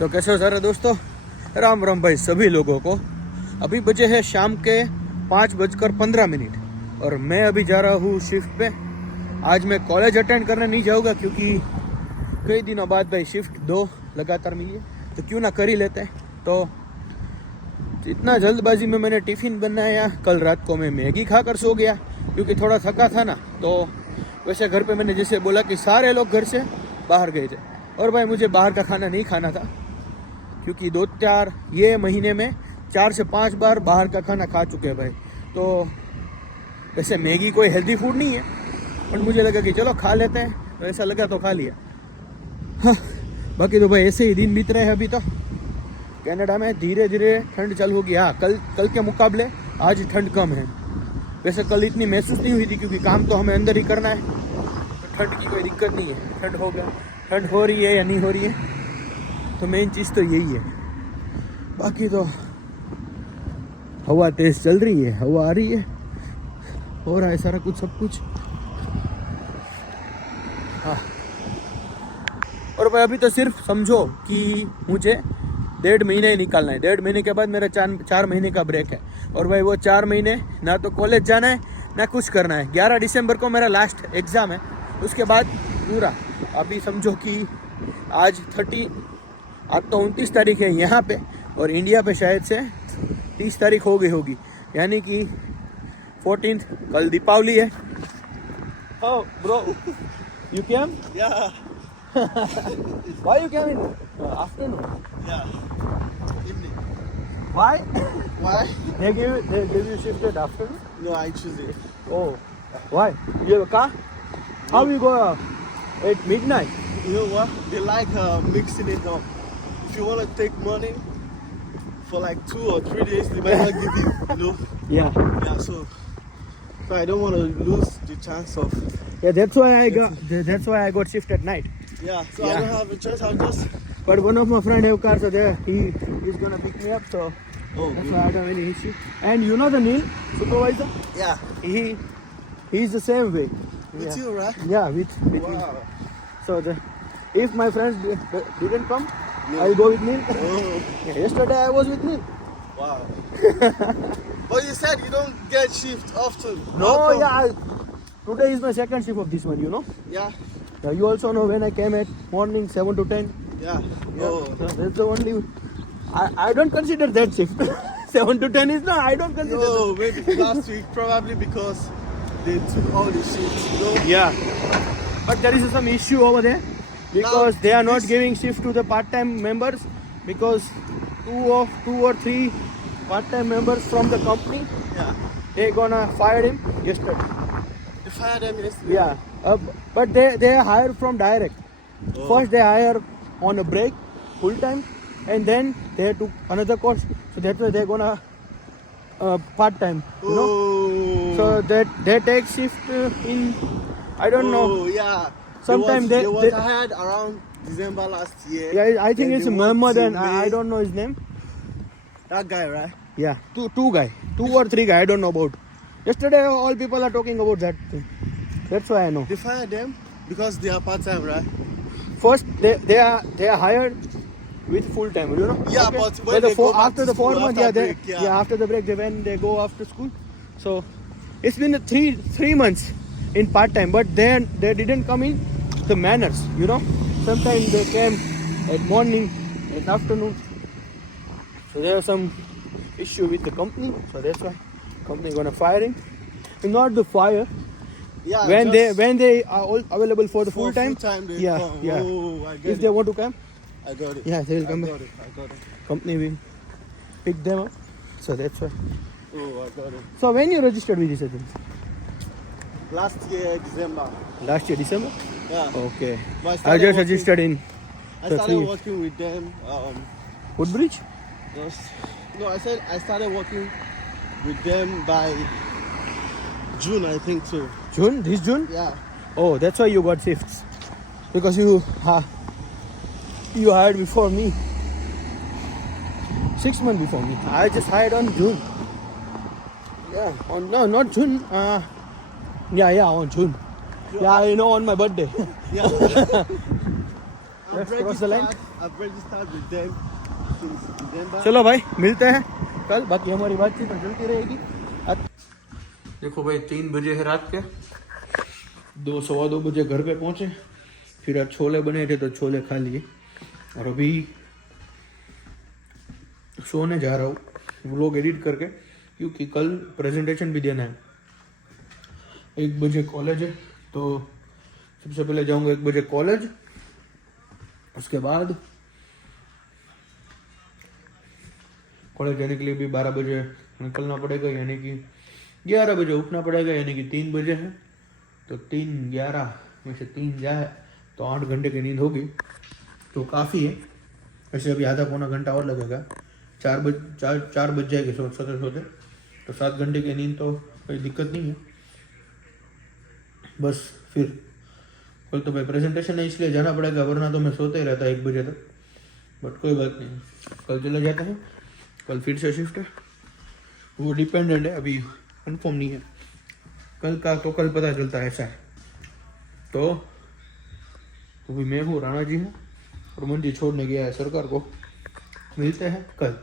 तो कैसे हो सारे दोस्तों, राम राम भाई सभी लोगों को। अभी बजे है शाम के 5:15 और मैं अभी जा रहा हूँ शिफ्ट पे। आज मैं कॉलेज अटेंड करने नहीं जाऊँगा क्योंकि कई दिनों बाद भाई शिफ्ट 2 लगातार मिली है, तो क्यों ना कर ही लेते हैं। तो इतना जल्दबाजी में मैंने टिफ़िन बनाया। कल रात को मैं मैगी खाकर सो गया क्योंकि थोड़ा थका था ना। तो वैसे घर पे मैंने जैसे बोला कि सारे लोग घर से बाहर गए थे और भाई मुझे बाहर का खाना नहीं खाना था क्योंकि 2-4 ये महीने में 4 से 5 बार बाहर का खाना खा चुके हैं भाई। तो वैसे मैगी कोई हेल्दी फूड नहीं है, पर मुझे लगा कि चलो खा लेते हैं, तो ऐसा लगा तो खा लिया। हाँ, बाकी तो भाई ऐसे ही दिन बीत रहे हैं। अभी तो कनाडा में धीरे धीरे ठंड चालू होगी। हाँ, कल के मुकाबले आज ठंड कम है। वैसे कल इतनी महसूस नहीं हुई थी क्योंकि काम तो हमें अंदर ही करना है, तो ठंड की कोई दिक्कत नहीं है। ठंड हो रही है या नहीं हो रही है, तो मेन चीज़ तो यही है। बाकी तो हवा तेज चल रही है, हवा आ रही है, हो रहा है सारा कुछ सब कुछ। हाँ, और भाई अभी तो सिर्फ समझो कि मुझे 1.5 महीने ही निकालना है। 1.5 महीने के बाद मेरा 4 महीने का ब्रेक है। और भाई वो 4 महीने ना तो कॉलेज जाना है ना कुछ करना है। 11 दिसंबर को मेरा लास्ट एग्ज़ाम है, उसके बाद पूरा। अभी समझो कि आज तो 29 तारीख है यहाँ पे, और इंडिया पे शायद से 30 तारीख हो गई होगी, यानी कि 14th कल दीपावली है। Oh bro, you came? Yeah. Why you came in afternoon? Yeah. Evening. Why? Why? They give you shift at afternoon? No, I choose it. Oh, why? You have a car? How you go at midnight? You know what? They like mixing it up. If you want to take money for like 2 or 3 days, they might not give you. You know? Yeah. Yeah. So I don't want to lose the chance of. Yeah, that's why I got shift at night. Yeah. So Yeah. I don't have a choice. I'll just. But one of my friend have car, so there he is gonna pick me up. So Oh. that's why I don't have any issue. And you know the Neil supervisor? Yeah. He's the same way. With Yeah. you, right? Yeah, with me. Wow. So if my friends didn't come, Yeah. I'll go with Neil. Oh. Yeah, yesterday I was with Neil. Wow. But you said you don't get shift often. No, How come? yeah. Today is my second shift of this one, you know. Yeah. Yeah, you also know when I came at morning 7 to 10. Yeah. Yeah, Oh. so that's the only. I don't consider that shift. 7 to 10 is not. I don't consider. No, maybe last week, probably because they took all the shifts, you know? Yeah, but there is some issue over there because Now, they are not this- giving shift to the part-time members because two or three part-time members from the company, Yeah. they gonna fire him yesterday. They fired them yesterday. Yeah, but they hire from direct. Oh. First they hire on a break full time, and then they took another course. So that's why they're gonna part time. You know. Oh. So they take shift in, I don't know. Oh, yeah. Sometime they was they hired around December last year. yeah, I think Then it's they Muhammad went and to I May. don't know his name. That guy, right? Yeah, two or three guy. I don't know about. Yesterday all people are talking about that thing. That's why I know. They fired them because they are part time, right? First they are hired with full time, you know. Yeah, but when they go back after to the 4 school, months, after yeah, break, yeah. after the break, they go after school. So it's been 3 months in part time, but they didn't come in the manners, you know. Sometimes they came at morning, at afternoon. So there was some issue with the company, so that's why company gonna fire him. Not the fire. Yeah. When just they are all available for the for full time, they yeah, come. yeah. Oh, I get If it. they want to come, I got it. yeah, they will come I back. got it. I got it. Company will pick them up. So that's why. Oh, I got it. So when you registered with this agency? Last year, December. Last year, December? Yeah. Okay. But I started just working- registered in I the started three- working with them. Woodbridge? Just, no, I said I started working with them by June, I think so. June? This June? Yeah. Oh, that's why you got shifts. Because you hired before me. 6 months before me. I just hired on June. Yeah. No, not June. Yeah, on June. Yeah, I know, on my birthday. Yeah. Let's cross the line. I've registered with them since December. चलो भाई मिलते हैं कल, बाकी हमारी बातचीत तो चलती रहेगी। देखो भाई 3 बजे है रात के, 2 बजे घर पे पहुंचे, फिर आज छोले बने थे तो छोले खा लिए, और अभी सोने जा रहा हूँ व्लॉग एडिट करके, क्योंकि कल प्रेजेंटेशन भी देना है। 1 बजे कॉलेज है, तो सबसे पहले जाऊँगा 1 बजे कॉलेज, उसके बाद कॉलेज जाने के लिए भी 12 बजे निकलना पड़ेगा, यानी कि 11 बजे उठना पड़ेगा, यानी कि 3 बजे है, तो 3:11 में से 3 जाए तो 8 घंटे की नींद होगी, तो काफ़ी है। वैसे अभी आधा पौना घंटा और लगेगा, 4 बज जाएगी सोते सोते, तो 7 घंटे की नींद तो कोई दिक्कत नहीं है। बस फिर कल तो भाई प्रेजेंटेशन है, इसलिए जाना पड़ेगा, वरना तो मैं सोते ही रहता 1 बजे तक, बट कोई बात नहीं, कल चले जाते हैं। कल फिर से शिफ्ट है, वो डिपेंडेंट है, अभी कंफर्म नहीं है, कल का तो कल पता चलता है, ऐसा है। तो अभी मैं हूँ, राणा जी हैं, और मंजी छोड़ने गया है सरकार को। मिलते हैं कल।